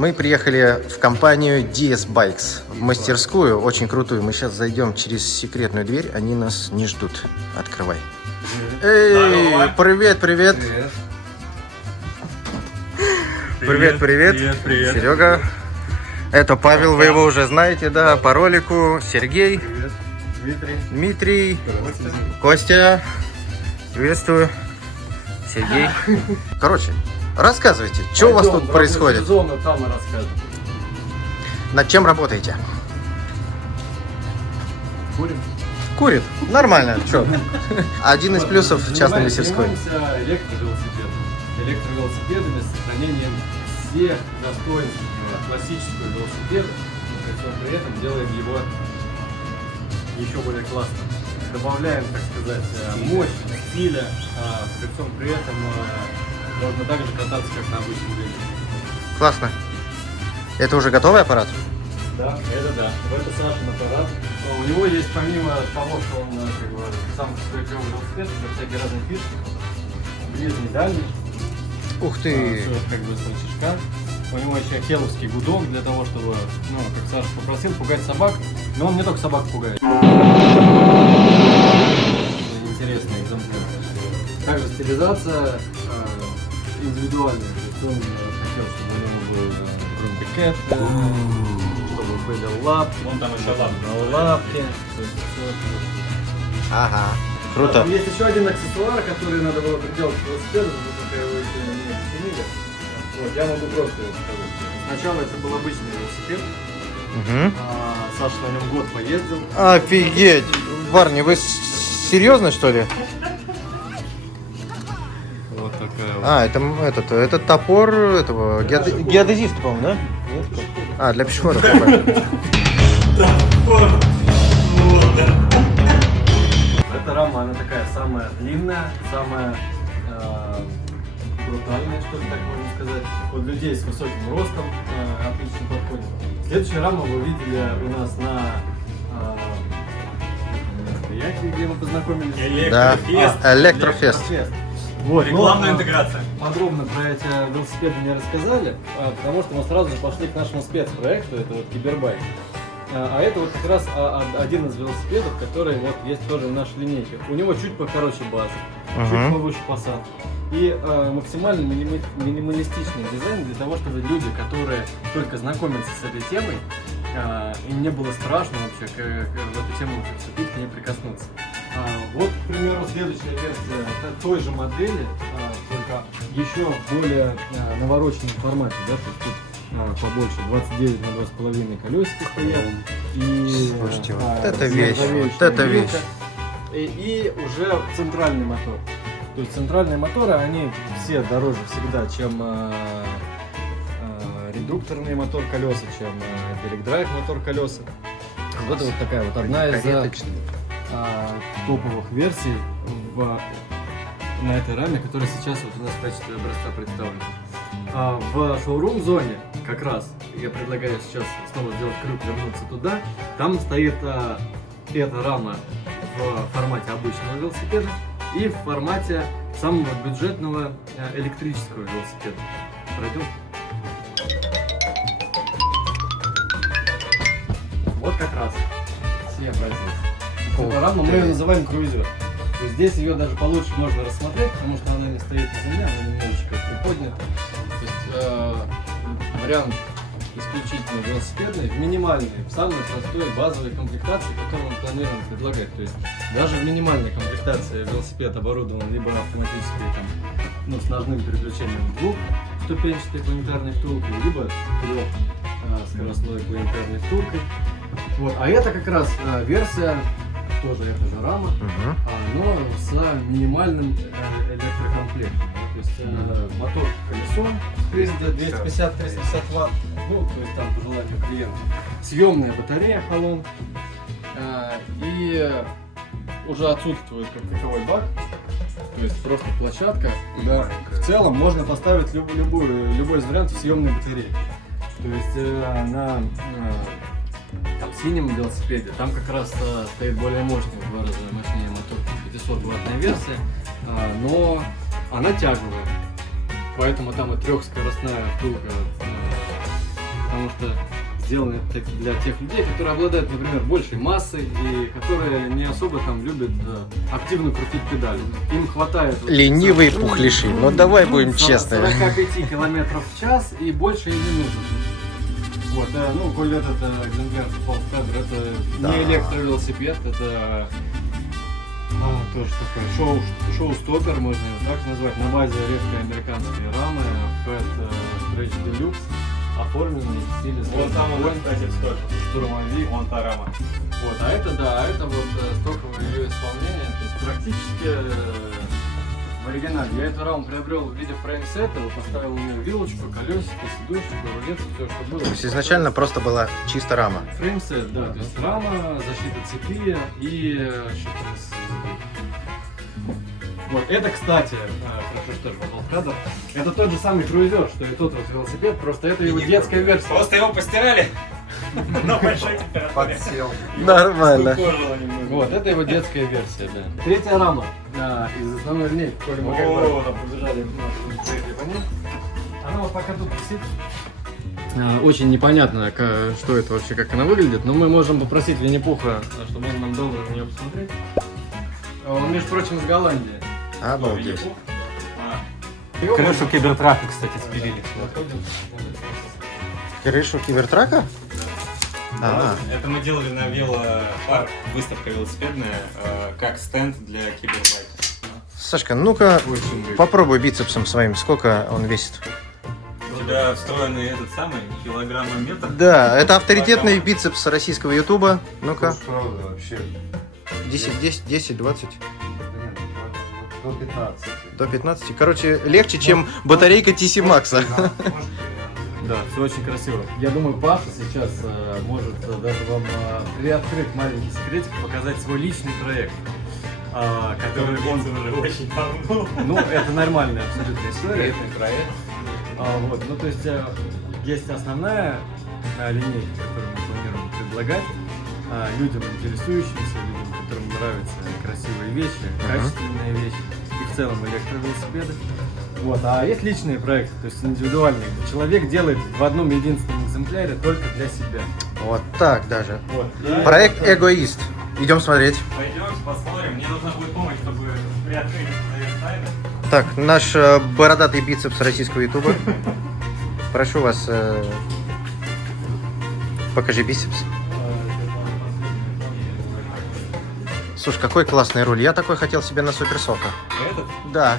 Мы приехали в компанию DS Bikes, в мастерскую, очень крутую. Мы сейчас зайдем через секретную дверь, они нас не ждут. Открывай. Эй, привет, привет. Привет, привет. Привет. Серега. Это Павел, вы его уже знаете, да, по ролику. Сергей. Привет. Дмитрий. Костя. Приветствую. Сергей. Короче, рассказывайте, что у вас тут происходит? Зону там и расскажем. Над чем работаете? Курим. Курит. Нормально. Что? Один из плюсов частной мастерской. Занимаемся электровелосипедами с сохранением всех достоинств классического велосипеда, но при всем при этом делаем его еще более классно. Добавляем, так сказать, мощь, стиля, при всем при этом можно так же кататься, как на обычном велике. Классно. Это уже готовый аппарат? Да, это да. Это Сашин аппарат. У него есть, помимо того, что он как бы, сам свой клевый велосипед, всякие разные фишки. Ближний, дальний. Ух ты! Все как бы с рычажка. У него еще хеловский гудок для того, чтобы, ну, как Саша попросил, пугать собак. Но он не только собак пугает. Интересный экземпляр. Также стилизация индивидуальная. То есть он хотел, чтобы у него был грунтекет, чтобы были лапки. Вон там еще лапки. Ага. Круто. Есть еще один аксессуар, который надо было приделать к велосипеду, пока его еще не починили. Вот, я могу просто его показать. Сначала это был обычный велосипед. Угу. Саша на нем год поездил. Офигеть! Парни, вы серьезно, что ли? Вот такая вот. Это топор этого геодезиста, по-моему, да? Нет? А, для пешеходов. Эта рама, она такая самая длинная, самая брутальная, что ли, так можно сказать. Вот людей с высоким ростом отлично подходит. Следующая рама вы видели у нас на мероприятии, где мы познакомились. Да, Электрофест. Вот, Рекламная интеграция. Подробно про эти велосипеды не рассказали, потому что мы сразу же пошли к нашему спецпроекту, это вот Кибербайк. А это вот как раз один из велосипедов, который вот есть тоже в нашей линейке. У него чуть покороче база, чуть повыше посадка. И максимально минималистичный дизайн для того, чтобы люди, которые только знакомятся с этой темой, им не было страшно вообще в эту тему вступить, к ней прикоснуться. Вот, к примеру, следующая версия той же модели, только еще более навороченном формате, да, то есть тут побольше, 29 на 2,5 колесики стоят. И, слушайте, вот это вещь, вот это вещь. И уже центральный мотор. То есть центральные моторы, они все дороже всегда, чем редукторный мотор колеса, чем директ-драйв мотор колеса. Вот это вот такая вот одна из топовых версий на этой раме, которая сейчас вот у нас в качестве образца представлена. В шоурум-зоне как раз я предлагаю сейчас снова сделать крюк, вернуться туда. Там стоит эта рама в формате обычного велосипеда и в формате самого бюджетного электрического велосипеда. Пройдем. Вот как раз все образец. Эта рама, мы ее называем круизер. То есть здесь ее даже получше можно рассмотреть, потому что она не стоит на земле, она немножечко приподнята. То есть вариант исключительно велосипедный, в минимальной, в самой простой базовой комплектации, которую мы планируем предлагать. То есть даже в минимальной комплектации велосипед оборудован либо автоматической, там, ну, с ножным переключением двухступенчатой планетарной втулкой, либо трехскоростной планетарной втулкой. Вот. А это как раз версия, тоже эта же рама, но с минимальным электрокомплектом. То есть мотор колесо 250-350 Вт, ну, то есть там по желанию клиента. Съемная батарея Халон. И уже отсутствует как таковой бак, то есть просто площадка, куда в целом можно поставить любой из вариантов съемной батареи. То есть на синем велосипеде там как раз стоит более мощный, в 2 раза мощнее мотор, 500-ваттная версия, но она тяговая, поэтому там и трехскоростная втулка потому что сделаны для тех людей, которые обладают, например, большей массой и которые не особо там любят активно крутить педали. Им хватает... Ленивые пухляши. Ну давай будем 40 честными. 45 километров в час и больше им не нужно. Вот, ну, коль этот экземпляр Полфедер, это не электровелосипед, это тоже такой шоу-стоппер, можно его так назвать, на базе редкой американской рамы Fat Stretch Deluxe, оформленный в стиле Вот там он, кстати, штурмовик. Вон та рама. Вот, а это вот стоковое ее исполнение, то есть практически в оригинале. Я эту раму приобрел в виде фреймсета, поставил на нее вилочку, колесико, сидушку, рулет, все, что было. То есть изначально просто была чисто рама. Фреймсет, да, то есть рама, защита цепи и вот это, кстати, хорошо, что же Полфедер, это тот же самый круизер, что и тот вот велосипед, просто это его детская версия. Просто его постирали на большой температуре. Нормально. Скукожило немного. Вот, это его детская версия, да. Третья рама из основной линейки, коли мы как бы побежали по ней. Она вот пока тут висит. Очень непонятно, что это вообще, как она выглядит, но мы можем попросить Винни-Пуха, чтобы он нам дал на нее посмотреть. Он, между прочим, из Голландии. Обалдеть. Крышу кибертрака, кстати, спилили. Крышу кибертрака? Ага. Это мы делали на велопарк, выставка велосипедная, как стенд для кибербайка. Сашка, ну-ка попробуй бицепсом своим, сколько он весит. У тебя встроенный этот самый килограммометр. Да, это авторитетный бицепс российского ютуба. Ну-ка. Вообще 10, 20, до 15. до 15. Короче, легче, чем батарейка TC Max. Да, все очень красиво. Я думаю, Паша сейчас может даже вам приоткрыть маленький секретик, показать свой личный проект, который он уже очень давно. Ну, это нормальная абсолютно история. Проект. Вот, ну, то есть, есть основная линейка, которую мы планируем предлагать людям, интересующимся, людям, которым нравятся красивые вещи, качественные вещи и в целом электровелосипеды. Вот, а есть личные проекты, то есть индивидуальные. Человек делает в одном единственном экземпляре только для себя. Вот так даже. Вот. Проект «Эгоист». Идем смотреть. Пойдем, посмотрим. Мне нужна будет помощь, чтобы приоткрыть этот тайны. Так, наш бородатый бицепс российского ютуба. Прошу вас, покажи бицепс. Слушай, какой классный руль. Я такой хотел себе на суперсока. Этот? Да.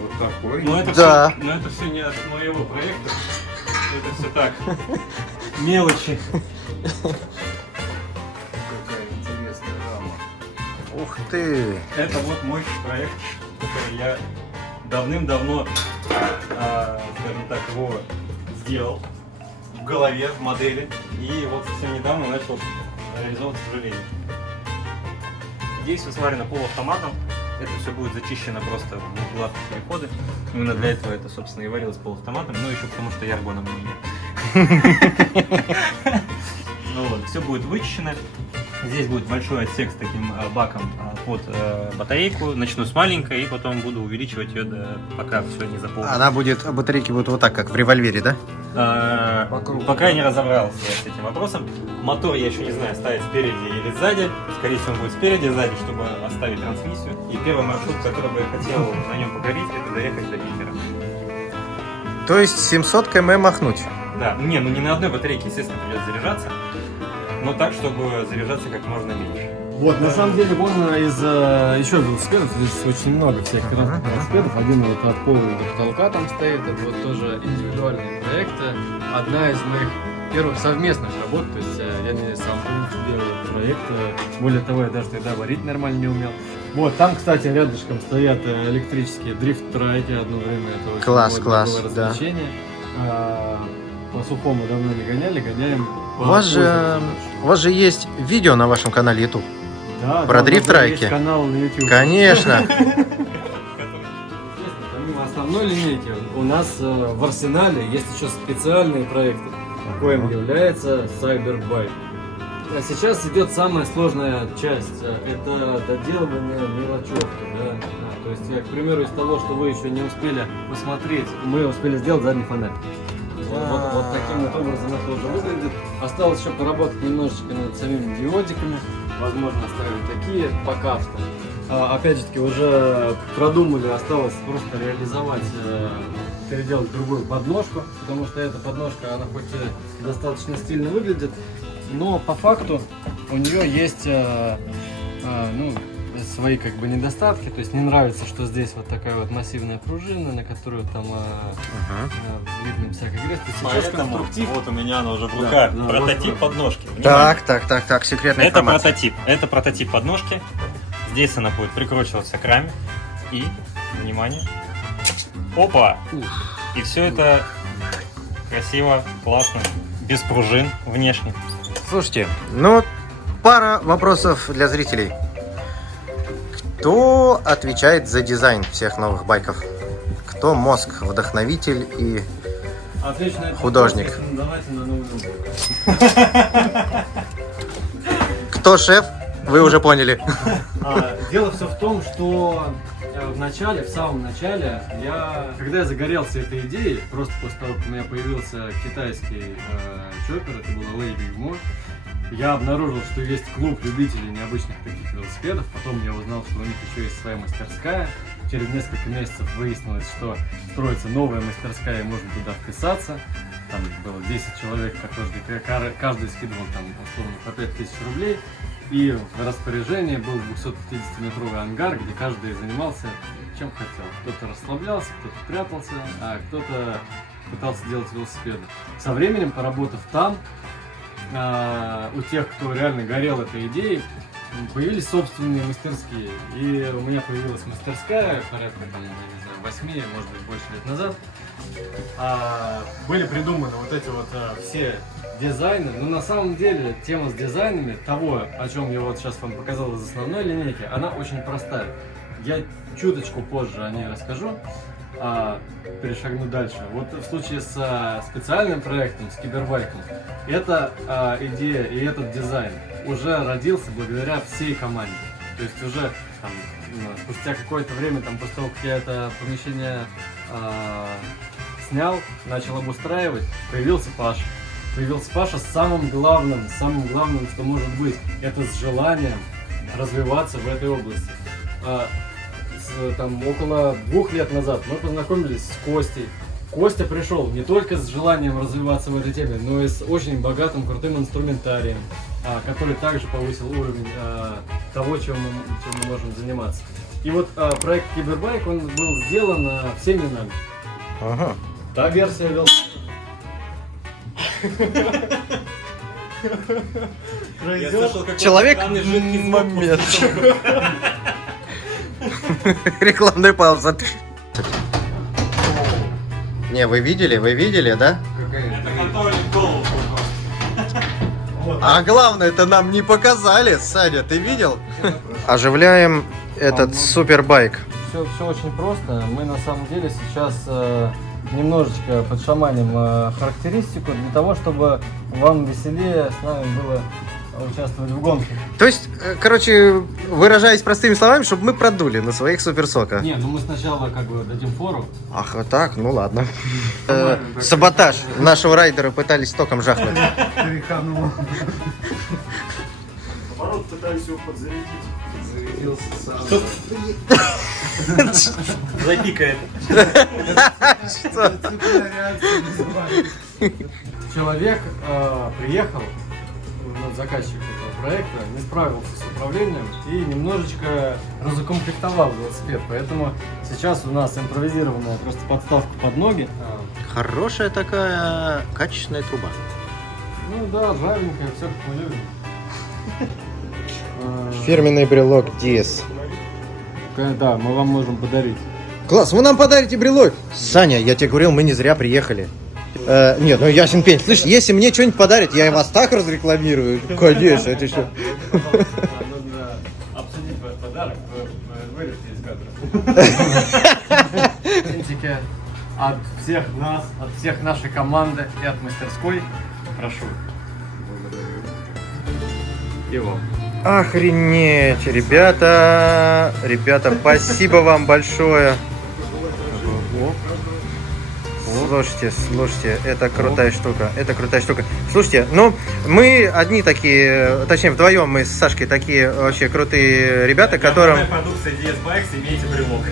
Вот такой. Но это, Да. все, но это все не от моего проекта. Это все так. Мелочи. Какая интересная рама. Ух ты. Это вот мой проект, который я давным-давно, скажем так, его сделал в голове, в модели. И вот совсем недавно начал реализовывать в жизни. Здесь все сварено полуавтоматом. Это все будет зачищено просто в гладкие переходы. Именно для этого это, собственно, и варилось полуавтоматом. Ну, еще потому что я эргоном не умею. Ну вот, все будет вычищено. Здесь будет большой отсек с таким баком под батарейку. Начну с маленькой и потом буду увеличивать ее, пока все не заполнится. Она будет, батарейки будут вот так, как в револьвере, да? Пока я не разобрался с этим вопросом. Мотор я еще не знаю, ставить спереди или сзади. Скорее всего, он будет спереди, сзади, чтобы оставить трансмиссию. И первый маршрут, который бы я хотел на нем покорить, это доехать до Питера. То есть 700 км махнуть. Да, ну не на одной батарейке, естественно, придется заряжаться. Но так, чтобы заряжаться как можно меньше. Вот, на самом деле, можно из еще велосипедов, здесь очень много всяких разных велосипедов. Один вот от пола до потолка там стоит, это вот тоже индивидуальные проекты. Одна из моих первых совместных работ, то есть я не сам полностью делал проект. Более того, я даже тогда варить нормально не умел. Вот, там, кстати, рядышком стоят электрические дрифт-трайки, одно время это очень Класс, модное класс, было да. развлечение. По сухому давно не гоняли, гоняем по У вас же есть видео на вашем канале YouTube. Да, про да, дрифт-трайки? есть канал на YouTube. Конечно. Помимо основной линейки, у нас в арсенале есть еще специальные проекты, коим является Cyberbike. А сейчас идет самая сложная часть, это доделывание мелочевки. Да? То есть, к примеру, из того, что вы еще не успели посмотреть, мы успели сделать задний фонарь. Вот таким вот образом это уже выглядит. Осталось еще поработать немножечко над самими диодиками. Возможно, оставили такие пока что. Опять же таки, уже продумали, осталось просто реализовать, переделать другую подножку, потому что эта подножка, она хоть и достаточно стильно выглядит, но по факту у нее есть ну, свои как бы недостатки. То есть не нравится, что здесь вот такая вот массивная пружина, на которую там видно всякая грязь. Сейчас Поэтому конструктив. вот у меня она уже в руках. Да, Прототип вот. подножки. Внимание. Так, секретная Это информация. прототип. Это прототип подножки. Здесь она будет прикручиваться к раме. И, внимание, опа! И все это красиво, классно, без пружин внешне. Слушайте, ну, пара вопросов для зрителей. Кто отвечает за дизайн всех новых байков? Кто мозг, вдохновитель и... Отвечу на этот Художник. вопрос, если давайте на новый угол. Кто шеф? Вы уже поняли. Дело все в том, что в начале, в самом начале, когда я загорелся этой идеей, просто после того, как у меня появился китайский чоппер, это было Lady Mo, я обнаружил, что есть клуб любителей необычных таких велосипедов. Потом я узнал, что у них еще есть своя мастерская. Через несколько месяцев выяснилось, что строится новая мастерская, и можно туда вписаться. Там было 10 человек, каждый скидывал там условно по 5000 рублей. И в распоряжении был 250-метровый ангар, где каждый занимался чем хотел. Кто-то расслаблялся, кто-то прятался, а кто-то пытался делать велосипеды. Со временем, поработав там, у тех, кто реально горел этой идеей, появились собственные мастерские. И у меня появилась мастерская порядка, там, я не знаю, 8, может быть, больше лет назад. Были придуманы вот эти вот все дизайны. Но на самом деле тема с дизайнами, того, о чем я вот сейчас вам показал из основной линейки, она очень простая. Я чуточку позже о ней расскажу. Перешагну дальше. Вот в случае с специальным проектом, с кибербайком, эта идея и этот дизайн уже родился благодаря всей команде. То есть уже там, спустя какое-то время, там, после того, как я это помещение снял, начал обустраивать, появился Паша. Появился Паша с самым главным, что может быть, это с желанием развиваться в этой области. Там около 2 лет назад мы познакомились с Костей. Костя пришел не только с желанием развиваться в этой теме, но и с очень богатым, крутым инструментарием, который также повысил уровень того, чем мы можем заниматься. И вот проект Кибербайк, он был сделан всеми нами. Ага. Та версия Человек момент. Рекламная пауза. Не, вы видели, да? Это контролит голову. А главное, это нам не показали. Саня, ты видел? Оживляем этот супербайк. Все очень просто. Мы на самом деле сейчас немножечко подшаманим характеристику для того, чтобы вам веселее с нами было участвовать в гонке. То есть, короче, выражаясь простыми словами, чтобы мы продули на своих суперсоках. Не, ну мы сначала как бы дадим фору. Ах, вот так? Ну ладно. Саботаж. Нашего райдера пытались током жахнуть. Тряханул. Наоборот, пытаюсь его подзарядить. Зарядился сам. Запикает. Цепная реакция называется. Человек приехал, заказчик этого проекта, не справился с управлением и немножечко разукомплектовал велосипед. Поэтому сейчас у нас импровизированная просто подставка под ноги. Хорошая такая качественная труба. Ну да, ржавенькая, все как мы любим. Фирменный брелок DS. Да, мы вам можем подарить. Класс, вы нам подарите брелок. Саня, я тебе говорил, мы не зря приехали. Нет, ну ясен пень. Слышь, если мне что-нибудь подарят, я вас так разрекламирую. Конечно, это что? Нужно обсудить ваш подарок, вырежьте из кадра. Винтики от всех нас, от всех нашей команды и от мастерской. Прошу. Его. Охренеть, ребята. Ребята, спасибо вам большое. Оп. Слушайте, это крутая штука, это крутая штука. Слушайте, ну, мы одни такие, точнее, вдвоем мы с Сашкой такие вообще крутые ребята, которым... Продукция DS Bikes, имеете брелок.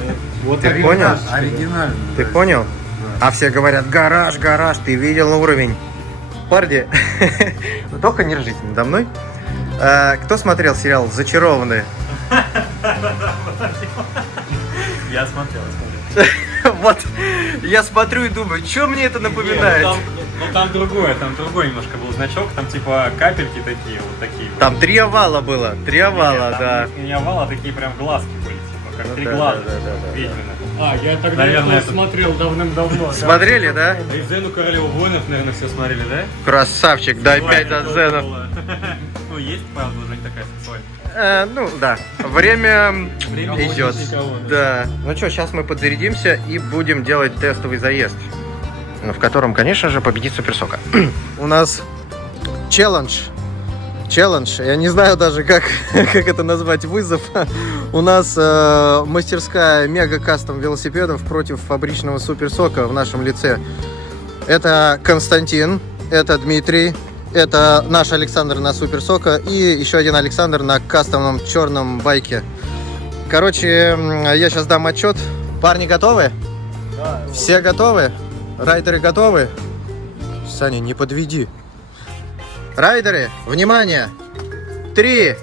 Вот Ты понял? Оригинально. Ты понял? А все говорят, гараж, ты видел уровень. Парни, только не ржите надо мной. Кто смотрел сериал «Зачарованные»? Я смотрел. Вот, я смотрю и думаю, что мне это напоминает? Там другой немножко был значок, там типа капельки такие, вот такие. Там 3 овала было, 3 овала, Нет, да. там не овал, а такие прям глазки были, типа, как 3 да, глаза. да. Ведьмины. Я тогда Наверное, это- смотрел давным-давно. Смотрели, да? И Зену Королеву воинов, наверное, все смотрели, да? Красавчик, дай 5 Тоже от Зена. было. Ну, есть, правда, уже не такая сексуальная. Ну, да, время Время идет. очень никого, Да. Ну что, сейчас мы подзарядимся и будем делать тестовый заезд, в котором, конечно же, победит Суперсока. У нас челлендж. Я не знаю даже, как это назвать, вызов. У нас мастерская мега кастом велосипедов против фабричного Суперсока в нашем лице. Это Константин, это Дмитрий, это наш Александр на Суперсока и еще один Александр на кастомном черном байке. Короче, я сейчас дам отчет. Парни готовы? Да. Все готовы? Райдеры готовы? Саня, не подведи. Райдеры, внимание! 3,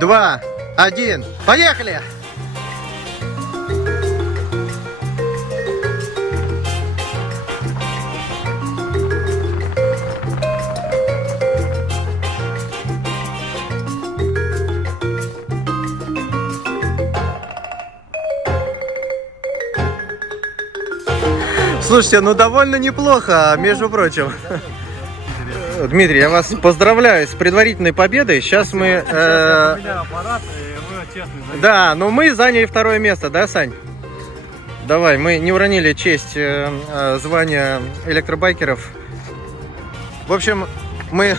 2, 1, поехали! Слушайте, ну довольно неплохо, между прочим. Дмитрий, я вас поздравляю с предварительной победой. Сейчас мы... аппарат, и мы честный. Да, но мы заняли 2 место, да, Сань? Давай, мы не уронили честь звания электробайкеров. В общем, мы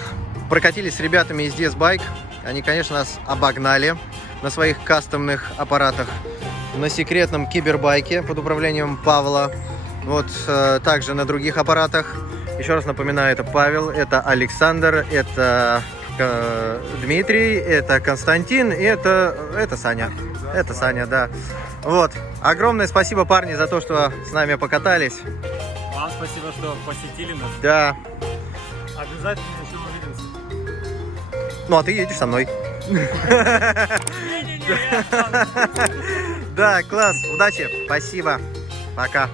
прокатились с ребятами из DS Bike. Они, конечно, нас обогнали на своих кастомных аппаратах. На секретном кибербайке под управлением Павла. Вот также на других аппаратах. Еще раз напоминаю, это Павел, это Александр, это Дмитрий, это Константин и это Саня. Это Саня, да. Вот. Огромное спасибо, парни, за то, что с нами покатались. Вам спасибо, что посетили нас. Да. Обязательно еще увидимся. Ну, а ты едешь со мной. Да, класс. Удачи. Спасибо. Пока.